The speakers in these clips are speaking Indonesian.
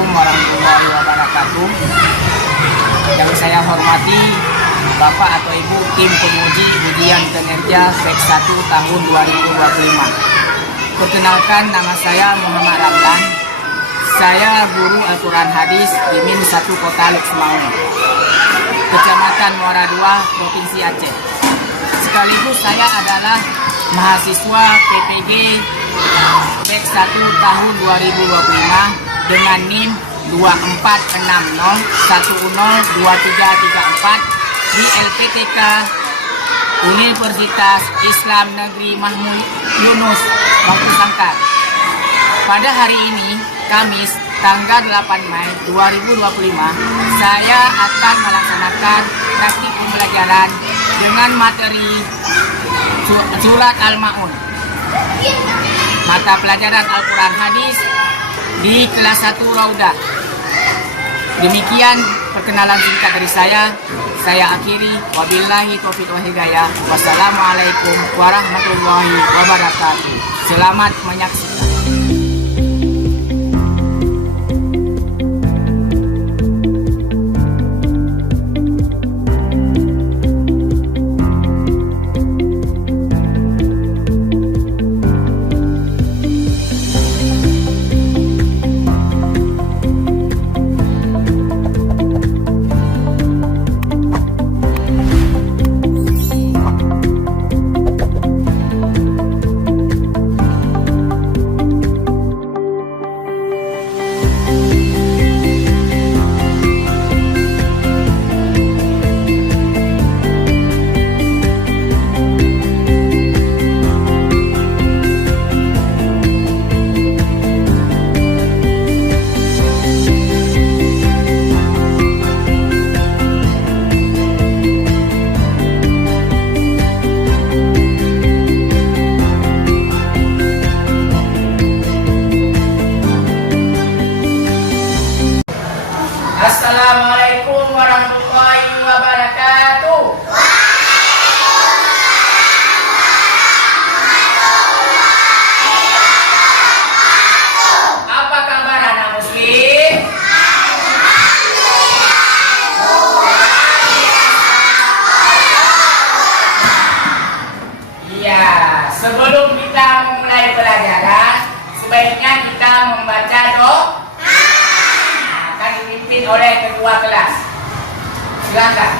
Assalamualaikum warahmatullahi wabarakatuh. Yang saya hormati Bapak atau Ibu tim penguji ujian kinerja PEK 1 tahun 2025. Perkenalkan, nama saya Muhammad Ramdan. Saya guru Al-Quran Hadis di Min 1 Kota Luxmaung, Kecamatan Muara II, Provinsi Aceh. Sekaligus saya adalah mahasiswa PPG PEK 1 tahun 2025 dengan NIM 2460102334 di LPTK Universitas Islam Negeri Mahmud Yunus, Bangku Sangkar. Pada hari ini, Kamis, tanggal 8 Mei 2025, saya akan melaksanakan praktik pembelajaran dengan materi Surat Al-Ma'un, mata pelajaran Al-Quran Hadis di kelas 1 Raudah. Demikian perkenalan singkat dari saya. Saya akhiri. Wabillahi taufiq wal hidayah. Wassalamualaikum warahmatullahi wabarakatuh. Selamat menyaksikan. Assalamualaikum warahmatullahi wabarakatuh. Apa kabar anak muslim? Iya, sebelum kita memulai pelajaran, sebaiknya kita membaca doa oleh ketua kelas. Silakan.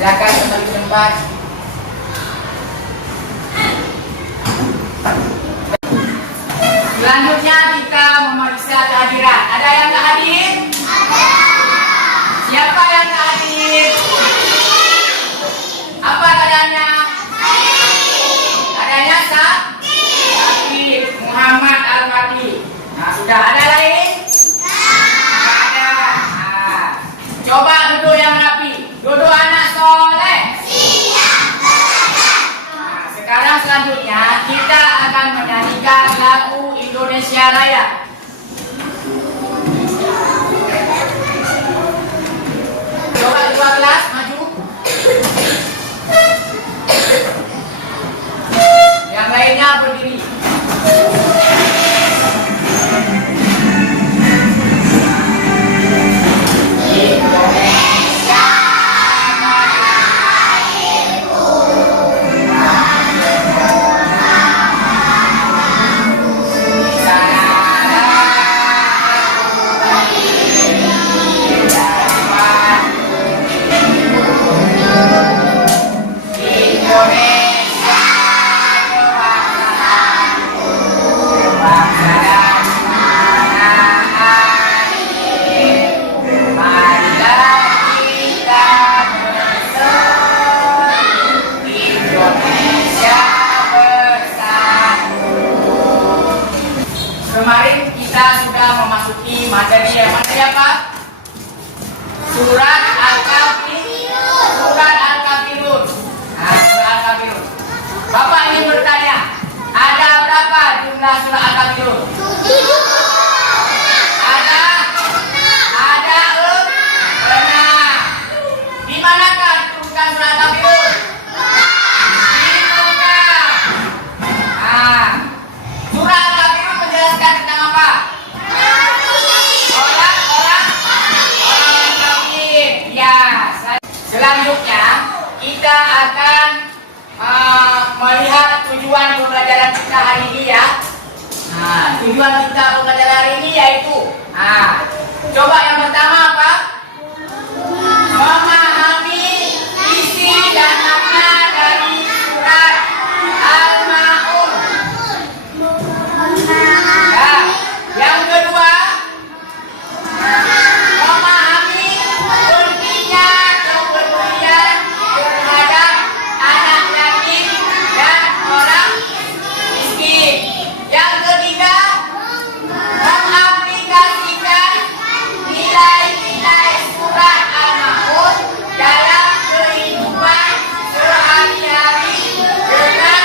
Silakan kembali ke tempat. Selanjutnya kita memeriksa kehadiran. Ada yang tak hadir? Ada. Siapa yang tak hadir? Apa keadaannya? Adanya Sakit Muhammad Al-Fatih. Nah, sudah ada lain? Ada. Nah, coba duduk yang rapi. Duduk anak soleh. Nah, sekarang selanjutnya kita akan menyanyikan lagu Indonesia Raya. Coba ketua kelas maju. Yang lainnya berdiri. Indonesia Raya. siapa? Surat Al-Kafirun. Surat Al-Kafirun. Nah, surat Al-Kafirun. Bapak ingin bertanya, ada berapa jumlah surat Al-Kafirun? Ada benar. Di manakah tulisan surat Al-Kafirun? Di muka. Nah, surat Al-Kafirun menjelaskan tentang apa? Orang kafir. Ya. Selanjutnya kita akan melihat tujuan pembelajaran kita hari ini ya. Nah, tujuan kita pembelajaran hari ini yaitu, coba yang pertama apa? Memahami isi dan makna dari surat Al-Ma'un. Ya. Yang kedua, memahami pentingnya kepedulian terhadap anak yatim dan orang miskin. Yang ketiga, mengaplikasikan nilai-nilai surat Al-Ma'un dalam kehidupan sehari-hari dengan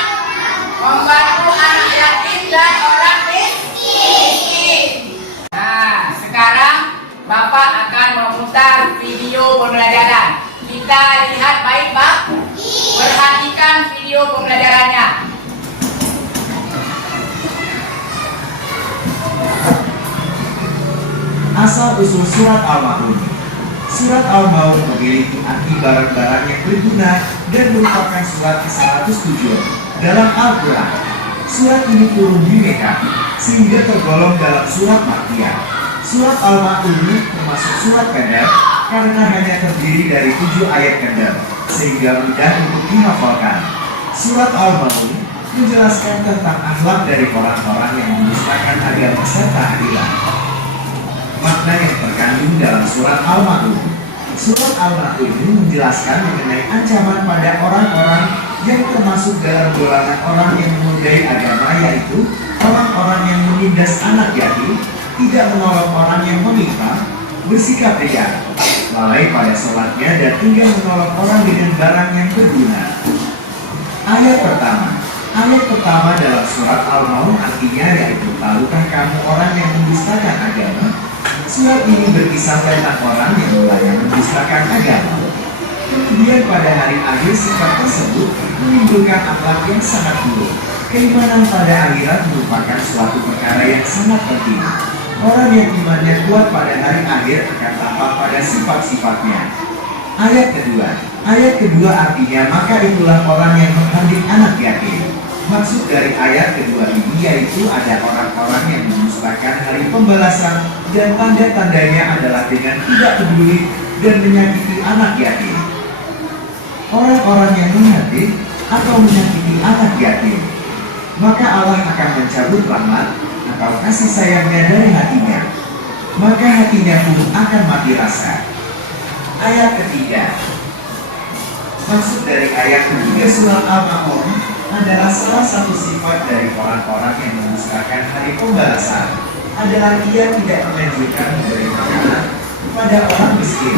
membantu anak yatim dan orang miskin. Nah, sekarang Bapak akan memutar video pembelajaran. Kita lihat baik, Pak. Perhatikan video pembelajarannya. Asal-usul surat Al-Ma'un. Surat Al-Ma'un memiliki arti barang-barang yang berguna dan merupakan surat ke-107 dalam Al-Quran. Surat ini turun di Mekah, sehingga tergolong dalam surat Makkiyah. Surat Al-Ma'un termasuk surat pendek karena hanya terdiri dari 7 ayat pendek, sehingga mudah untuk dihafalkan. Surat Al-Ma'un menjelaskan tentang akhlak dari orang-orang yang menisbahkan agama serta akhirat. Makna yang terkandung dalam surat Al-Ma'un. Surat Al-Ma'un menjelaskan mengenai ancaman pada orang-orang yang termasuk dalam golongan orang yang menodai agama, yaitu orang-orang yang menindas anak yatim, tidak menolong orang yang meminta, bersikap riya, lalai pada sholatnya, dan tinggal menolong orang dengan barang yang berguna. Ayat pertama dalam surat Al-Ma'un artinya yaitu, tahukah kamu orang yang mendustakan agama? Surat ini berkisah tentang orang yang mulai mendustakan agama. Kemudian pada hari akhir sikap tersebut menimbulkan akhlak yang sangat buruk. Keimanan pada akhirat merupakan suatu perkara yang sangat penting. Orang yang imannya kuat pada hari akhir akan tampak pada sifat-sifatnya. Ayat kedua artinya, maka itulah orang yang menghanding anak yatim. Maksud dari ayat kedua ini yaitu ada orang-orang yang mendustakan hari pembalasan, dan tanda-tandanya adalah dengan tidak peduli dan menyakiti anak yatim. Orang-orang yang menghanding atau menyakiti anak yatim, maka Allah akan mencabut rahmat atau kasih sayangnya dari hatinya, maka hatinya pun akan mati rasa. Ayat ketiga, maksud dari ayat ketiga surat Al-Ma'un adalah salah satu sifat dari orang-orang yang mendustakan hari pembalasan adalah ia tidak menganjurkan memberi makanan kepada orang miskin.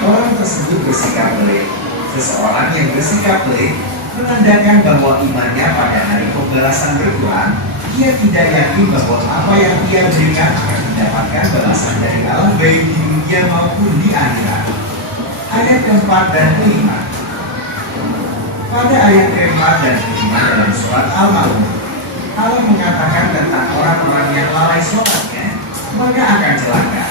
Orang tersebut bersikap pelit. Seseorang yang bersikap pelit menandakan bahwa imannya pada hari pembalasan berkurang. Ia tidak yakin bahwa apa yang ia berikan akan mendapatkan balasan dari Allah baik di dunia maupun di akhirat. Ayat keempat dan kelima. Pada ayat keempat dan kelima dalam surat Al-Ma'un, Allah mengatakan tentang orang-orang yang lalai sholatnya, maka akan celaka.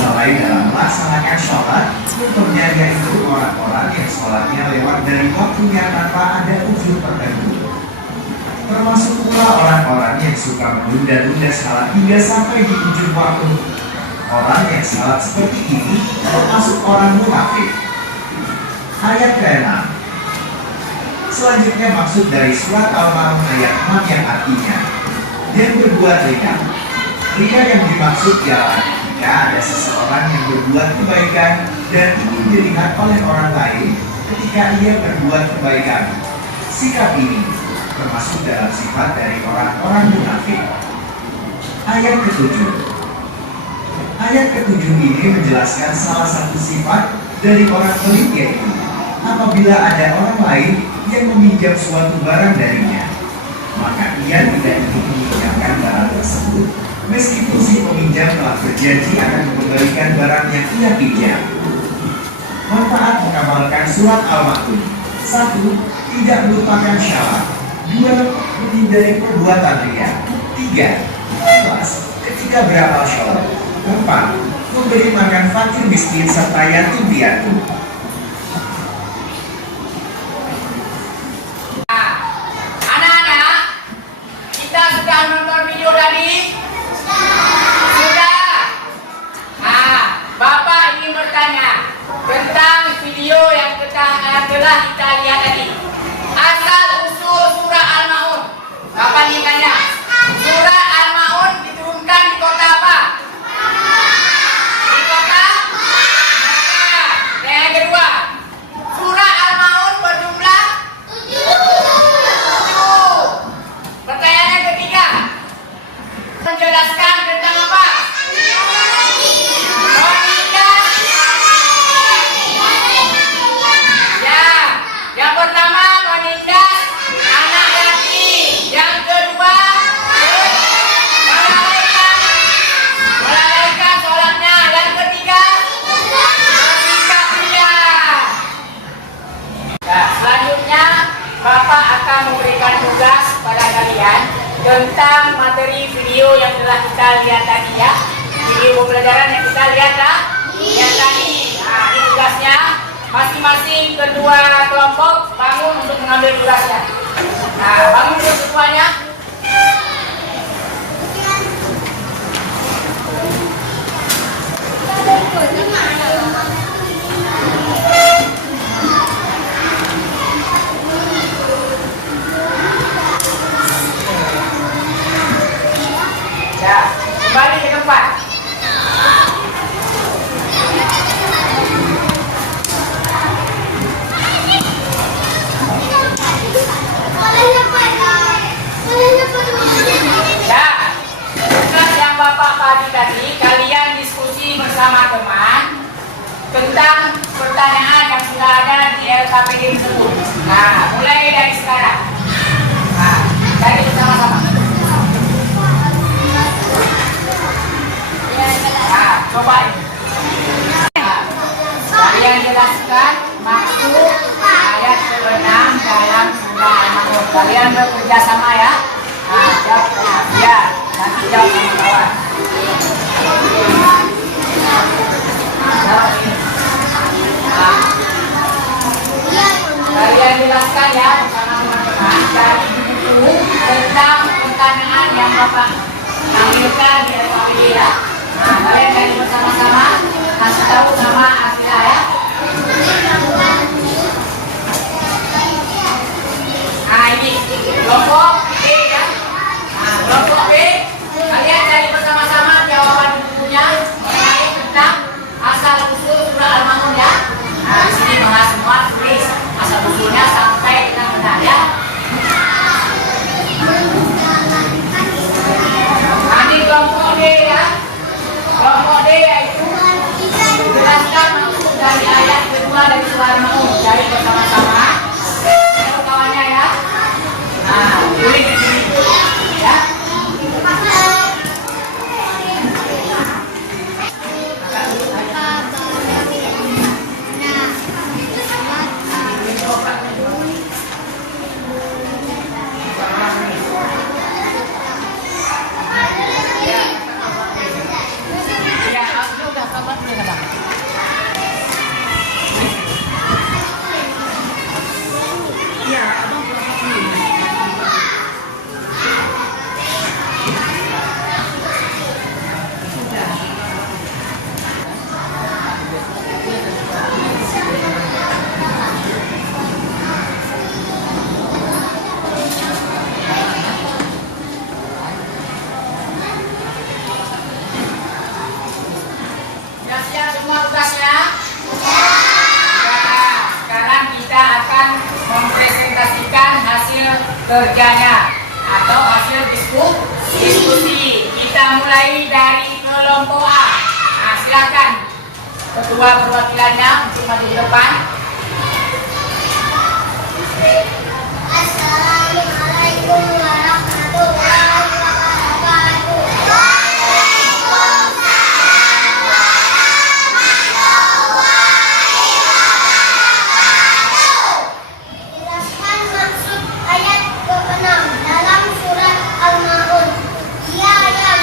Lalai dalam melaksanakan sholat, contohnya yaitu orang-orang yang sholatnya lewat dari waktunya tanpa ada uzur tertentu. Termasuk pula orang-orang yang suka menunda-nunda sholat hingga sampai di ujung waktu. Orang yang sholat seperti ini termasuk orang munafik. Ayat ke-6. Selanjutnya maksud dari surat Al-Ma'un ayat 6 yang artinya, dan berbuat riya. Riya yang dimaksud ialah jika ada seseorang yang berbuat kebaikan dan ingin dilihat oleh orang lain ketika ia berbuat kebaikan. Sikap ini termasuk dalam sifat dari orang-orang munafik. Ayat ke-7. Ayat ke-7 ini menjelaskan salah satu sifat dari orang pelit, yaitu apabila ada orang lain yang meminjam suatu barang darinya, maka ia tidak ingin meminjamkan barang tersebut meskipun si peminjam telah berjanji akan mengembalikan barang yang ia pinjam. Manfaat mengamalkan surat Al-Ma'un: 1. Tidak melupakan syarat. 2. Menghindari perbuatan riya. 3. Ikhlas ketika beramal sholeh. 4. Memberi makan fakir miskin serta yatim piatu. Anak-anak, kita sudah nonton video tadi? Sudah. Nah, Bapak ingin bertanya tentang video yang telah kita lihat tadi. Asal usul surah Al-Ma'un. Bapak ingin tanya, surah Al-Ma'un diturunkan di kota apa? Di kota Mekah. Dan yang kedua, surah Al-Ma'un berjumlah 7. Pertanyaan yang ketiga, menjelaskan tentang apa? Menikah. Ya, yang pertama menindas anak yatim. Yang kedua, melalaikan sholatnya. Yang ketiga, bersikap ria. Nah, selanjutnya Bapak akan memberikan tugas pada kalian tentang materi video yang telah kita lihat tadi ya. Video pembelajaran yang kita lihat lah, yang tadi. Nah, ini tugasnya. Masing-masing kedua kelompok bangun untuk mengambil tugasnya. Nah, bangun dulu semuanya. Ya, kembali ke tempat. Ya, tugas yang Bapak bagi tadi, kalian diskusi bersama teman tentang pertanyaan yang sudah ada di LKPD tersebut. Nah, mulai dari sekarang. Nah, cari bersama-sama. Nah, coba ini. Nah, kalian jelaskan maksud ayat 6 dalam surah Al-Ma'un. Kalian bekerja sama ya. Nah, jawab ya. Nanti jawab sama kawan. Jawab ini. Nah, kalian jelaskan ya bersama teman-teman dari buku tentang pertanyaan yang Bapak ambilkan di LKPD ya. Nah, kalian cari bersama-sama, kasih tahu sama Asila ya. Nah, ini kelompok B ya. Nah, kelompok B, kalian cari bersama-sama jawaban bukunya mengenai tentang asal usul surah Al-Ma'un ya. Nah, di sini bahas semua, tulis asal usulnya sampai dengan benar ya. Nanti kelompok D ya. Kelompok D yaitu jelaskan maksud dari ayat kedua dari surah Al-Ma'un. Cari bersama-sama kawannya ya. Nah, tulis di sini ya. Siap-siap semua tugasnya? Nah, sekarang kita akan mempresentasikan hasil kerjanya atau hasil diskusi. Kita mulai dari kelompok A. persilakan ketua perwakilannya untuk maju ke depan. Assalamualaikum warahmatullahi wabarakatuh. Waalaikumsalam warahmatullahi wabarakatuh. Jelaskan maksud ayat ke-6 dalam surat Al-Maun. Ia yang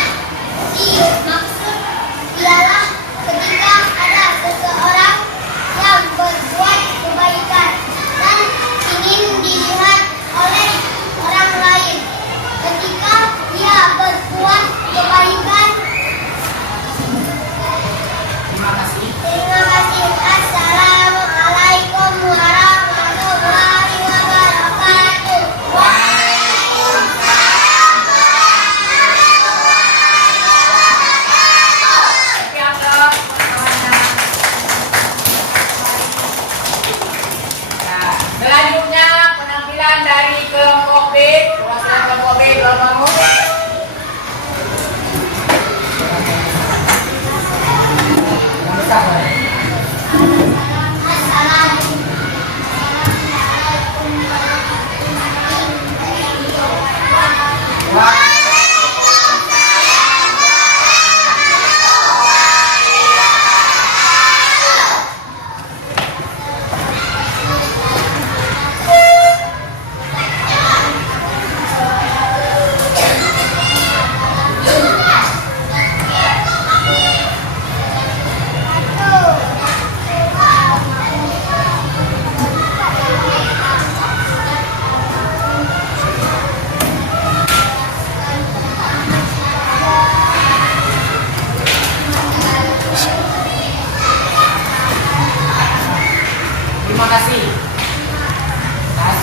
dimaksud ialah ketika ada seseorang yang berbuat kebaikan dan ingin dilihat oleh orang lain. Ketika dia berbuat kebaikan. Terima kasih. Terima kasih. Assalamualaikum warahmatullahi wabarakatuh. Waalaikumsalam warahmatullahi wabarakatuh. Sekian dok pertemuannya. Nah, selanjutnya penampilan dari kelompok B, perwakilan kelompok B Tulungagung. Terima kasih. Mas.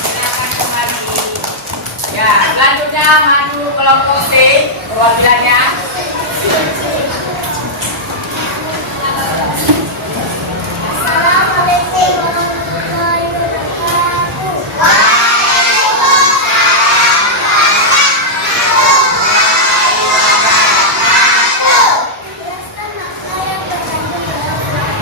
Silakan kembali. Ya, selanjutnya maju kelompok C, perwakilannya. Assalamualaikum warahmatullahi wabarakatuh. Jelaskan makna yang terkandung dalam orang-orang yang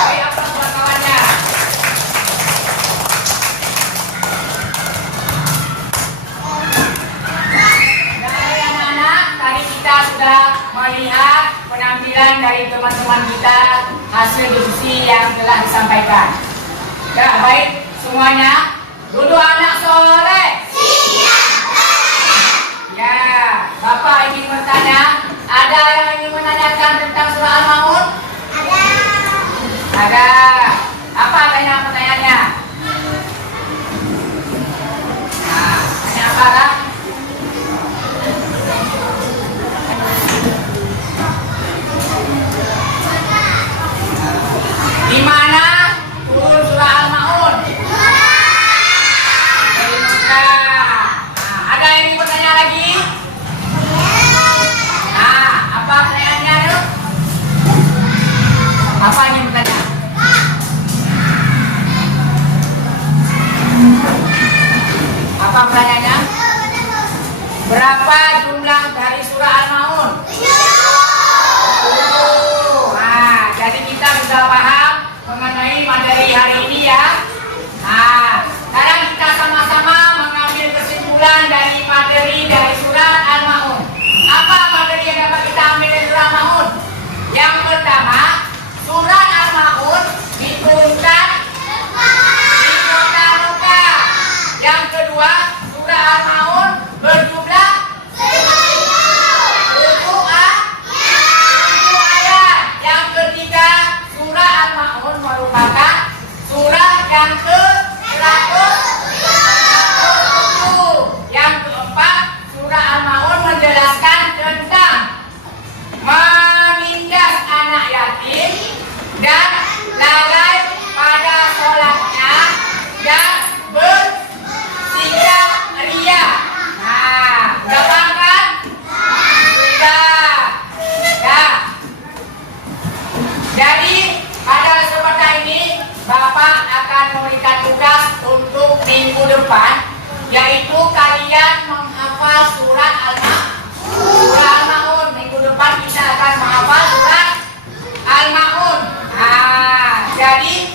Baik, apa buat kawannya? Dari anak-anak, tadi kita sudah melihat penampilan dari teman-teman kita, hasil diskusi yang telah disampaikan. Ya, baik semuanya, duduk anak soleh. Ya, Bapak ingin bertanya, ada yang ingin menanyakan tentang surah Al-Maun? Ada. Apa pertanyaannya? Nah, tanya apa Kak? Di mana turun surah Al-Maun? Di Mekah. Nah, ada yang ingin bertanya lagi? Nah, apa pertanyaannya yuk? Apa yang ingin bertanya? Apa pertanyaannya? Berapa jumlah dari surah Al-Maun? Nah, jadi kita sudah paham mengenai materi hari ini ya. Nah, sekarang kita sama-sama mengambil kesimpulan dari materi dari surat Al-Maun. Apa materi yang dapat kita ambil dari surah Al-Maun? Yang pertama, surat Al-Maun diturunkan di kota Mekah. Yang kedua, surah Al-Maun berjumlah 11. yang ke 137. Yang keempat, surah Al-Maun menjelaskan tentang menindas anak yatim dan lalai pada sholatnya dan bersikap ria. Nah, udah paham kan? Sudah. Ya. Jadi pada kesempatan ini Bapak akan memberikan tugas untuk minggu depan, yaitu kalian menghafal surat Al-Maun. Minggu depan kita akan menghafal surat Al-Maun. Nah, jadi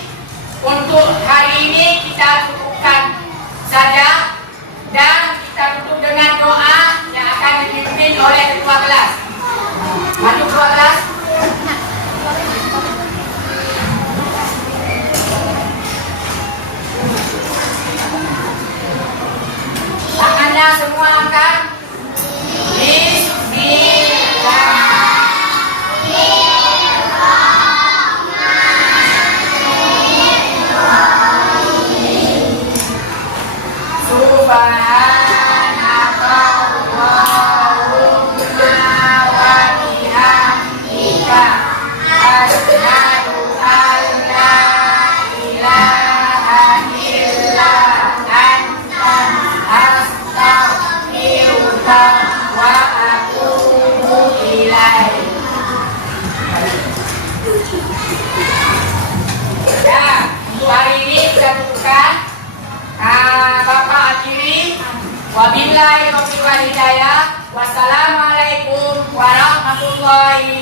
untuk hari ini kita cukupkan saja dan kita tutup dengan doa yang akan dipimpin oleh ketua kelas. Maju ketua kelas. Tangannya semua angkat. Bismillah. Ya, untuk hari ini kita cukupkan. Bapak akhiri. Wabillahi taufiq wal hidayah. Wassalamualaikum warahmatullahi